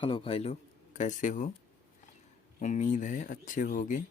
Hello भाई लोग, कैसे हो? उम्मीद है अच्छे होगे।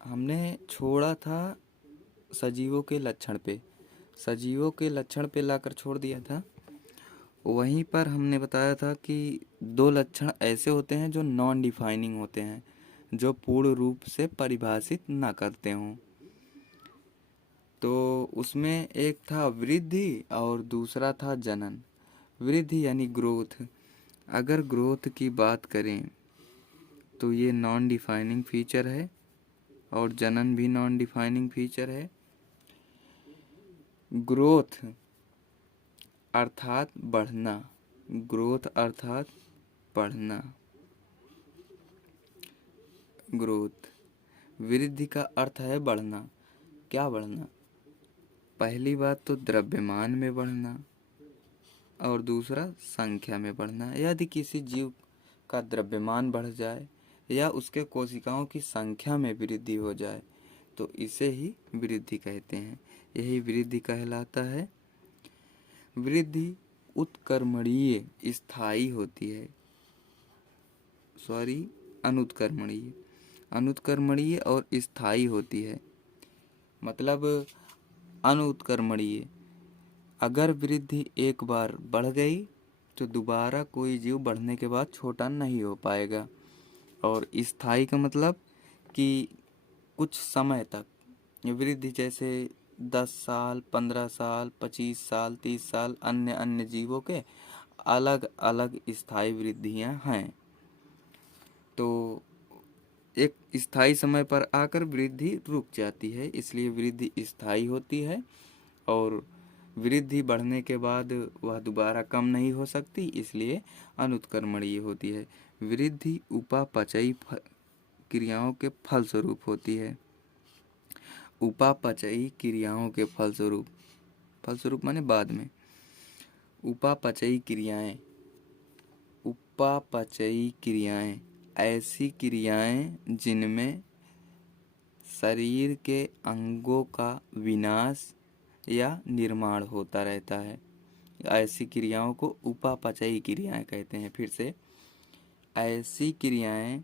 हमने छोड़ा था सजीवों के लक्षण पे। सजीवों के लक्षण पे लाकर छोड़ दिया था। वहीं पर हमने बताया था कि दो लक्षण ऐसे होते हैं जो नॉन डिफाइनिंग होते हैं, जो पूर्ण रूप से परिभाषित ना करते हों। तो उसमें एक था वृद्धि और दूसरा था जनन। वृद्धि यानी ग्रोथ। अगर ग्रोथ की बात करें तो ये नॉन डिफाइनिंग फीचर है और जनन भी नॉन डिफाइनिंग फीचर है। ग्रोथ अर्थात बढ़ना। ग्रोथ अर्थात बढ़ना। ग्रोथ। वृद्धि का अर्थ है बढ़ना। क्या बढ़ना? पहली बात तो द्रव्यमान में बढ़ना और दूसरा संख्या में बढ़ना। यदि किसी जीव का द्रव्यमान बढ़ जाए या उसके कोशिकाओं की संख्या में वृद्धि हो जाए तो इसे ही वृद्धि कहते हैं। यही वृद्धि कहलाता है। वृद्धि उत्कर्मणीय स्थायी होती है। सॉरी, अनुत्कर्मणीय। अनुत्कर्मणीय और स्थायी होती है। मतलब अनुत्कर्मणीय, अगर वृद्धि एक बार बढ़ गई तो दोबारा कोई जीव बढ़ने के बाद छोटा नहीं हो पाएगा। और स्थायी का मतलब कि कुछ समय तक वृद्धि, जैसे 10 साल, 15 साल, 25 साल, 30 साल अन्य अन्य जीवों के अलग अलग स्थायी वृद्धियां हैं। तो एक स्थायी समय पर आकर वृद्धि रुक जाती है, इसलिए वृद्धि स्थायी होती है। और वृद्धि बढ़ने के बाद वह दोबारा कम नहीं हो सकती, इसलिए अनुत्कर्मणीय होती है। वृद्धि उपापचयी क्रियाओं के फलस्वरूप होती है। उपापचयी क्रियाओं के फलस्वरूप। फलस्वरूप माने बाद में। उपापचयी क्रियाएं। उपापचयी क्रियाएं ऐसी क्रियाएं जिनमें शरीर के अंगों का विनाश या निर्माण होता रहता है, ऐसी क्रियाओं को उपापचयी क्रियाएं कहते हैं। फिर से, ऐसी क्रियाएं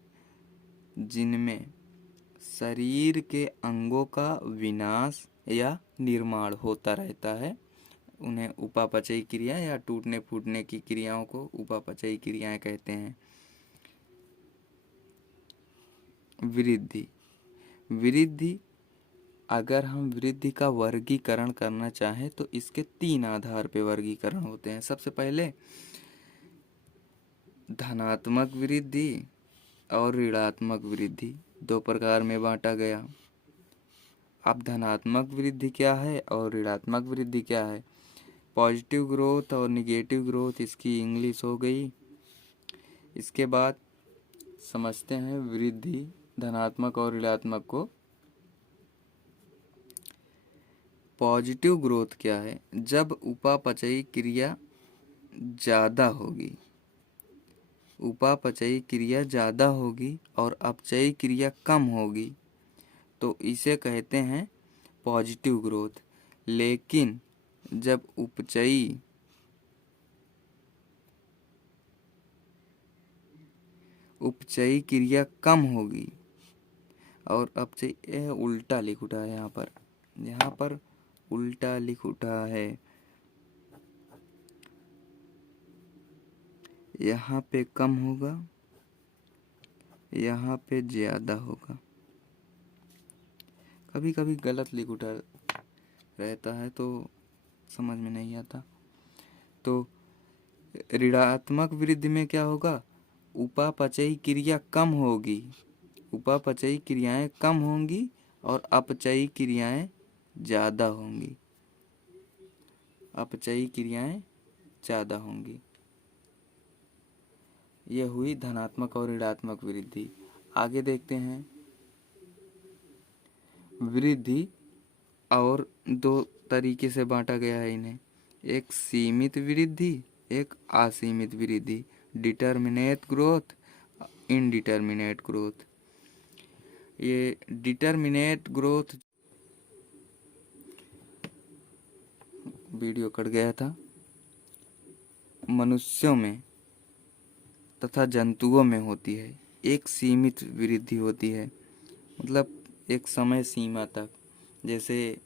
जिनमें शरीर के अंगों का विनाश या निर्माण होता रहता है उन्हें उपापचयी क्रिया या टूटने फूटने की क्रियाओं को उपापचयी क्रियाएं कहते हैं। वृद्धि। वृद्धि, अगर हम वृद्धि का वर्गीकरण करना चाहें तो इसके 3 आधार पे वर्गीकरण होते हैं। सबसे पहले धनात्मक वृद्धि और ऋणात्मक वृद्धि, 2 प्रकार में बांटा गया। अब धनात्मक वृद्धि क्या है और ऋणात्मक वृद्धि क्या है? पॉजिटिव ग्रोथ और निगेटिव ग्रोथ इसकी इंग्लिश हो गई। इसके बाद समझते हैं वृद्धि धनात्मक और ऋणात्मक को। पॉजिटिव ग्रोथ क्या है? जब उपापचयी क्रिया ज़्यादा होगी, उपापचयी क्रिया ज़्यादा होगी और अपचयी क्रिया कम होगी तो इसे कहते हैं पॉजिटिव ग्रोथ। लेकिन जब उपचयी क्रिया कम होगी और अपचयी, यह उल्टा लिख उठा है, यहाँ पर उल्टा लिख उठा है। यहाँ पे कम होगा, यहाँ पे ज़्यादा होगा। कभी कभी गलत लिख उठा रहता है तो समझ में नहीं आता। तो ऋणात्मक वृद्धि में क्या होगा? उपापचयी क्रिया कम होगी, उपापचयी क्रियाएं कम होंगी और अपचयी क्रियाएं ज़्यादा होंगी। अपचयी क्रियाएं ज़्यादा होंगी। यह हुई धनात्मक और ऋणात्मक वृद्धि। आगे देखते हैं। वृद्धि और 2 तरीके से बांटा गया है इन्हें, एक सीमित वृद्धि, एक असीमित वृद्धि। Determinate growth, indeterminate growth. ये डिटर्मिनेट ग्रोथ, वीडियो कट गया था। मनुष्यों में तथा जंतुओं में होती है। एक सीमित वृद्धि होती है, मतलब एक समय सीमा तक, जैसे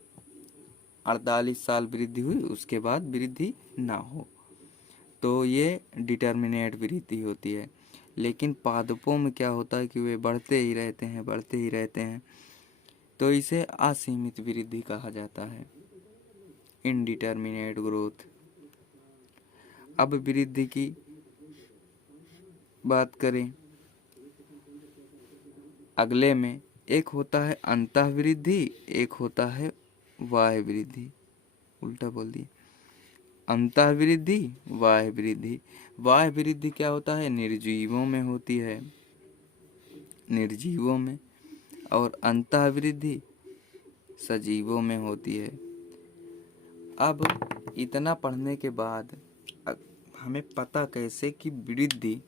48 साल वृद्धि हुई, उसके बाद वृद्धि ना हो, तो ये डिटर्मिनेट वृद्धि होती है। लेकिन पादपों में क्या होता है कि वे बढ़ते ही रहते हैं, बढ़ते ही रहते हैं, तो इसे असीमित वृद्धि कहा जाता है, इनडिटर्मिनेट ग्रोथ। अब वृद्धि की बात करें, अगले में एक होता है अंतःवृद्धि, एक होता है बाह्य वृद्धि। उल्टा बोल दिया, अंतःवृद्धि, बाह्य वृद्धि। बाह्य वृद्धि क्या होता है, निर्जीवों में होती है, निर्जीवों में, और अंतःवृद्धि सजीवों में होती है। अब इतना पढ़ने के बाद हमें पता कैसे कि वृद्धि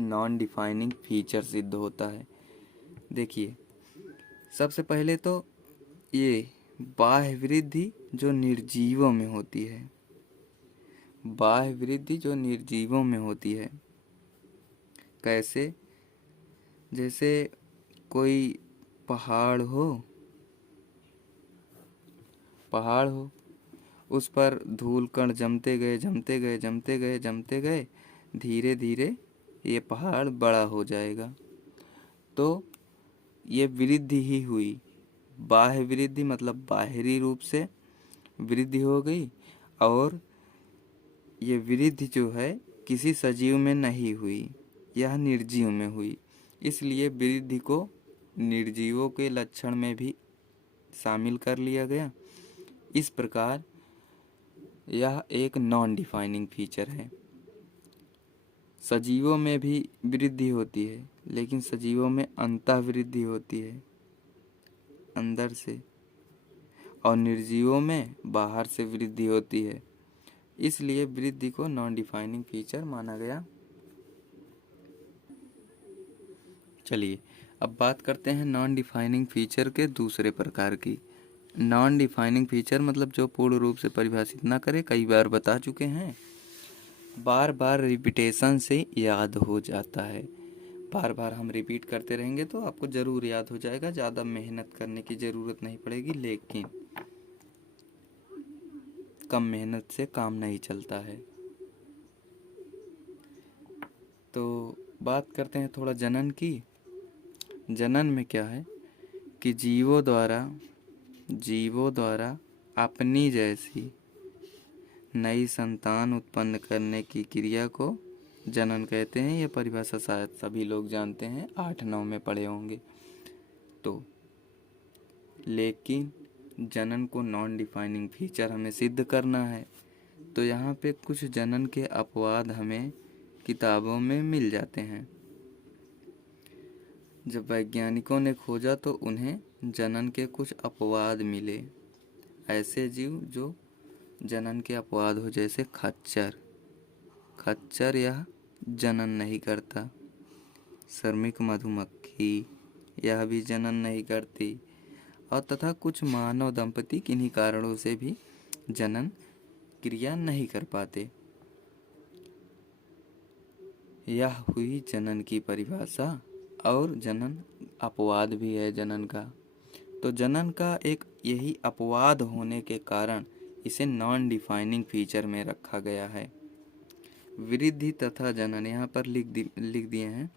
नॉन डिफाइनिंग फीचर सिद्ध होता है। देखिए, सबसे पहले तो ये बाह्य वृद्धि जो निर्जीवों में होती है, बाह्य वृद्धि जो निर्जीवों में होती है, कैसे? जैसे कोई पहाड़ हो, उस पर धूल कण जमते गए, जमते गए, जमते गए, जमते गए, धीरे धीरे ये पहाड़ बड़ा हो जाएगा। तो ये वृद्धि ही हुई, बाह्य वृद्धि, मतलब बाहरी रूप से वृद्धि हो गई। और ये वृद्धि जो है किसी सजीव में नहीं हुई, यह निर्जीव में हुई, इसलिए वृद्धि को निर्जीवों के लक्षण में भी शामिल कर लिया गया। इस प्रकार यह एक नॉन डिफाइनिंग फीचर है। सजीवों में भी वृद्धि होती है, लेकिन सजीवों में अंतःवृद्धि होती है, अंदर से, और निर्जीवों में बाहर से वृद्धि होती है, इसलिए वृद्धि को नॉन डिफाइनिंग फीचर माना गया। चलिए अब बात करते हैं नॉन डिफाइनिंग फीचर के दूसरे प्रकार की। नॉन डिफाइनिंग फीचर मतलब जो पूर्ण रूप से परिभाषित ना करे, कई बार बता चुके हैं, बार बार रिपीटेशन से याद हो जाता है। बार बार हम रिपीट करते रहेंगे तो आपको ज़रूर याद हो जाएगा, ज़्यादा मेहनत करने की ज़रूरत नहीं पड़ेगी, लेकिन कम मेहनत से काम नहीं चलता है। तो बात करते हैं थोड़ा जनन की। जनन में क्या है कि जीवों द्वारा अपनी जैसी नई संतान उत्पन्न करने की क्रिया को जनन कहते हैं। यह परिभाषा शायद सभी लोग जानते हैं, 8-9 में पढ़े होंगे। तो लेकिन जनन को नॉन डिफाइनिंग फीचर हमें सिद्ध करना है, तो यहाँ पे कुछ जनन के अपवाद हमें किताबों में मिल जाते हैं। जब वैज्ञानिकों ने खोजा तो उन्हें जनन के कुछ अपवाद मिले, ऐसे जीव जो जनन के अपवाद हो, जैसे खच्चर यह जनन नहीं करता, श्रमिक मधुमक्खी यह भी जनन नहीं करती, और तथा कुछ मानव दंपति किन्हीं कारणों से भी जनन क्रिया नहीं कर पाते। यह हुई जनन की परिभाषा, और जनन अपवाद भी है जनन का। तो जनन का एक यही अपवाद होने के कारण इसे नॉन डिफाइनिंग फीचर में रखा गया है। वृद्धि तथा जनन यहाँ पर लिख दिए हैं।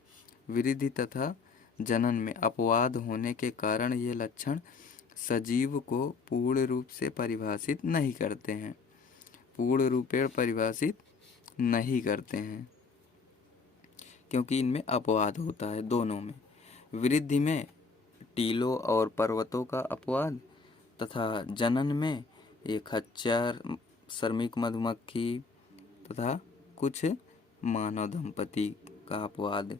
वृद्धि तथा जनन में अपवाद होने के कारण ये लक्षण सजीव को पूर्ण रूप से परिभाषित नहीं करते हैं, पूर्ण रूपेण परिभाषित नहीं करते हैं, क्योंकि इनमें अपवाद होता है दोनों में। वृद्धि में टीलों और पर्वतों का अपवाद, तथा जनन में ये खच्चर, श्रमिक मधुमक्खी तथा कुछ मानव दंपति का अपवाद।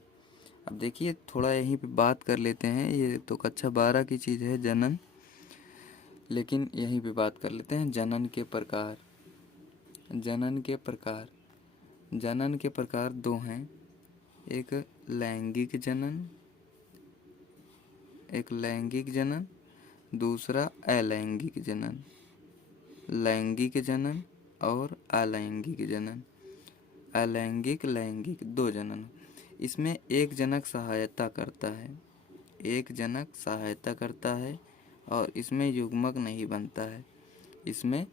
अब देखिए थोड़ा यहीं पे बात कर लेते हैं, ये तो कक्षा 12 की चीज़ है जनन, लेकिन यहीं पे बात कर लेते हैं जनन के प्रकार। जनन के प्रकार दो हैं, एक लैंगिक जनन, दूसरा अलैंगिक जनन। लैंगिक जनन और अलैंगिक जनन। अलैंगिक लैंगिक दो जनन। इसमें एक जनक सहायता करता है, एक जनक सहायता करता है और इसमें युग्मक नहीं बनता है, इसमें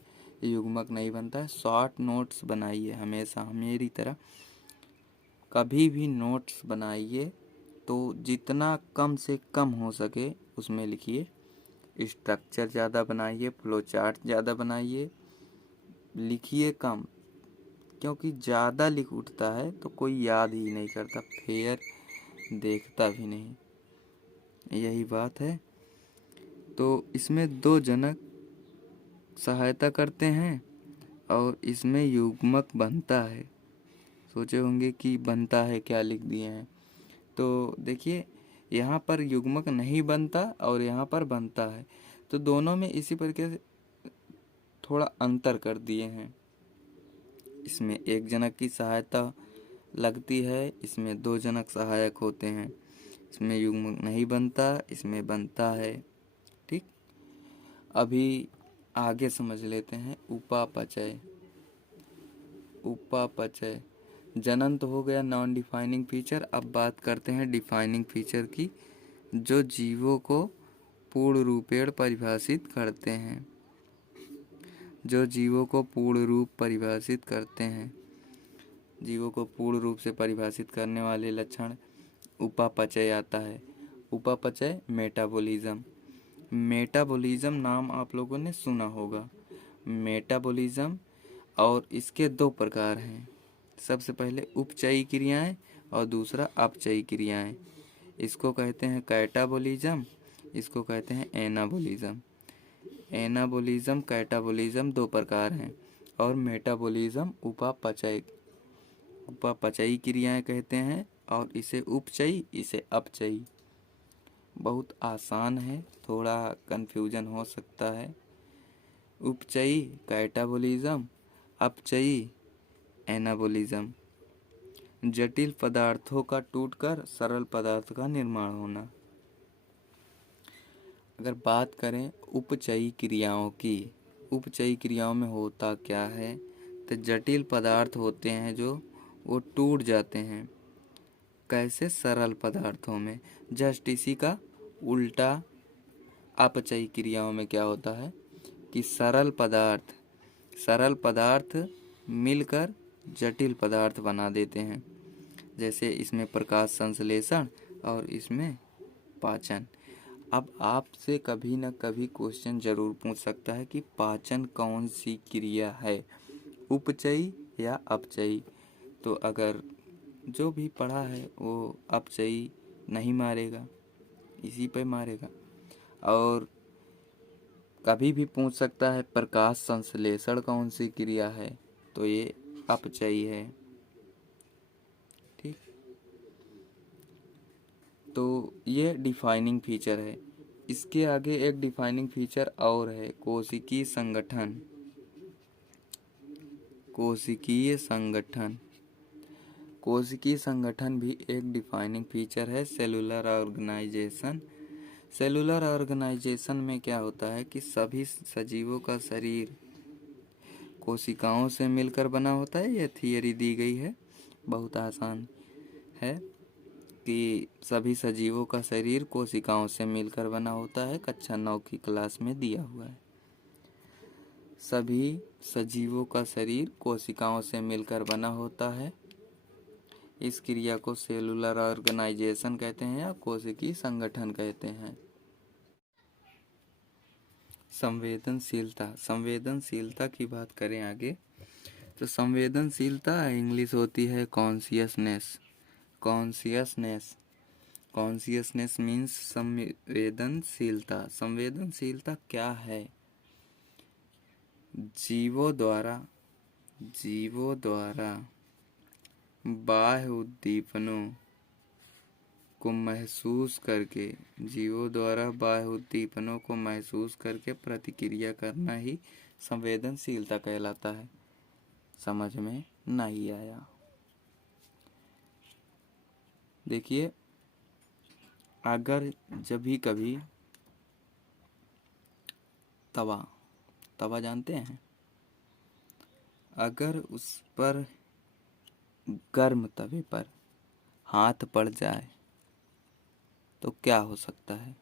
युग्मक नहीं बनता है। शॉर्ट नोट्स बनाइए, हमेशा मेरी तरह कभी भी नोट्स बनाइए तो जितना कम से कम हो सके उसमें लिखिए। स्ट्रक्चर ज़्यादा बनाइए, फ्लो चार्ट ज़्यादा बनाइए, लिखिए कम, क्योंकि ज़्यादा लिख उठता है तो कोई याद ही नहीं करता, फेयर देखता भी नहीं, यही बात है। तो इसमें दो जनक सहायता करते हैं और इसमें युग्मक बनता है। सोचे होंगे कि बनता है क्या, लिख दिए हैं। तो देखिए यहाँ पर युग्मक नहीं बनता और यहाँ पर बनता है, तो दोनों में इसी प्रकार से थोड़ा अंतर कर दिए हैं। इसमें एक जनक की सहायता लगती है, इसमें दो जनक सहायक होते हैं। इसमें युग्मक नहीं बनता, इसमें बनता है। ठीक, अभी आगे समझ लेते हैं। उपापचय, उपापचय जनन तो हो गया नॉन डिफाइनिंग फीचर। अब बात करते हैं डिफाइनिंग फीचर की, जो जीवों को पूर्ण रूपेण परिभाषित करते हैं, जो जीवों को पूर्ण रूप परिभाषित करते हैं। जीवों को पूर्ण रूप से परिभाषित करने वाले लक्षण उपापचय आता है। उपापचय मेटाबॉलिज्म, मेटाबॉलिज्म नाम आप लोगों ने सुना होगा। मेटाबॉलिज्म और इसके दो प्रकार हैं। सबसे पहले उपचयी क्रियाएं और दूसरा अपचयी क्रियाएं। इसको कहते हैं कैटाबॉलिज्म, इसको कहते हैं एनाबॉलिज्म। एनाबॉलिज्म कैटाबॉलिज्म दो प्रकार हैं और मेटाबॉलिज्म उपापचय, उपापचयी क्रियाएं कहते हैं और इसे उपचयी, इसे अपचयी। बहुत आसान है, थोड़ा कन्फ्यूजन हो सकता है। उपचयी कैटाबॉलिज्म, अपचयी एनाबॉलिज्म। जटिल पदार्थों का टूटकर सरल पदार्थ का निर्माण होना। अगर बात करें उपचयी क्रियाओं की, उपचयी क्रियाओं में होता क्या है, तो जटिल पदार्थ होते हैं जो वो टूट जाते हैं। कैसे? सरल पदार्थों में। जस्ट इसी का उल्टा अपचयी क्रियाओं में क्या होता है कि सरल पदार्थ मिलकर जटिल पदार्थ बना देते हैं। जैसे इसमें प्रकाश संश्लेषण और इसमें पाचन। अब आपसे कभी न कभी क्वेश्चन जरूर पूछ सकता है कि पाचन कौन सी क्रिया है, उपचयी या अपचयी। तो अगर जो भी पढ़ा है वो अपचयी नहीं मारेगा, इसी पे मारेगा। और कभी भी पूछ सकता है प्रकाश संश्लेषण कौन सी क्रिया है, तो ये अपचयी है। ठीक, तो ये डिफाइनिंग फीचर है। इसके आगे एक डिफाइनिंग फीचर और है, कोशिकीय संगठन। कोशिकीय संगठन, कोशिकीय संगठन भी एक डिफाइनिंग फीचर है। सेलुलर ऑर्गेनाइजेशन, सेलुलर ऑर्गेनाइजेशन में क्या होता है कि सभी सजीवों का शरीर कोशिकाओं से मिलकर बना होता है। यह थियरी दी गई है, बहुत आसान है कि सभी सजीवों का शरीर कोशिकाओं से मिलकर बना होता है। कक्षा 9 की क्लास में दिया हुआ है। सभी सजीवों का शरीर कोशिकाओं से मिलकर बना होता है। इस क्रिया को सेलुलर ऑर्गेनाइजेशन कहते हैं या कोशिकीय संगठन कहते हैं। संवेदनशीलता, संवेदनशीलता की बात करें आगे तो संवेदनशीलता इंग्लिश होती है कॉन्शियसनेस। कॉन्शियसनेस, कॉन्शियसनेस मीन्स संवेदनशीलता। संवेदनशीलता क्या है? जीवों द्वारा बाह्य उद्दीपनों को महसूस करके, जीवों द्वारा बाह्य उद्दीपनों को महसूस करके प्रतिक्रिया करना ही संवेदनशीलता कहलाता है। समझ में नहीं आया? देखिए, अगर जब भी कभी तवा जानते हैं, अगर उस पर गर्म तवे पर हाथ पड़ जाए तो क्या हो सकता है?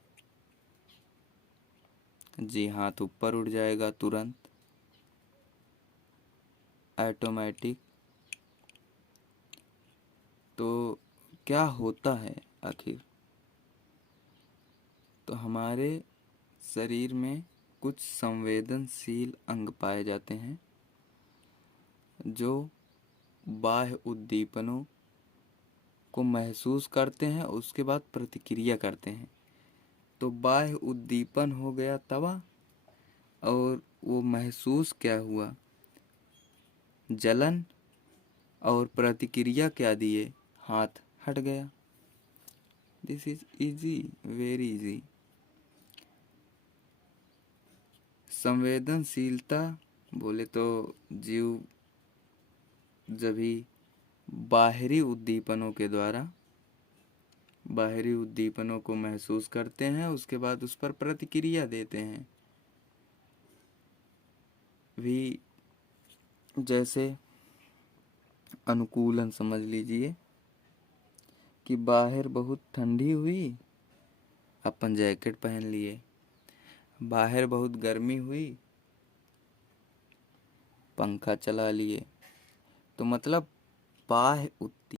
जी, हाथ ऊपर उठ जाएगा तुरंत, ऑटोमेटिक। तो क्या होता है आखिर? तो हमारे शरीर में कुछ संवेदनशील अंग पाए जाते हैं जो बाह्य उद्दीपनों को महसूस करते हैं, उसके बाद प्रतिक्रिया करते हैं। तो बाह्य उद्दीपन हो गया तवा, और वो महसूस क्या हुआ? जलन। और प्रतिक्रिया क्या दिए? हाथ हट गया। This is easy, very easy. संवेदनशीलता बोले तो जीव जब भी बाहरी उद्दीपनों को महसूस करते हैं, उसके बाद उस पर प्रतिक्रिया देते हैं। भी जैसे अनुकूलन समझ लीजिए कि बाहर बहुत ठंडी हुई, अपन जैकेट पहन लिए। बाहर बहुत गर्मी हुई, पंखा चला लिए। तो मतलब बाह्य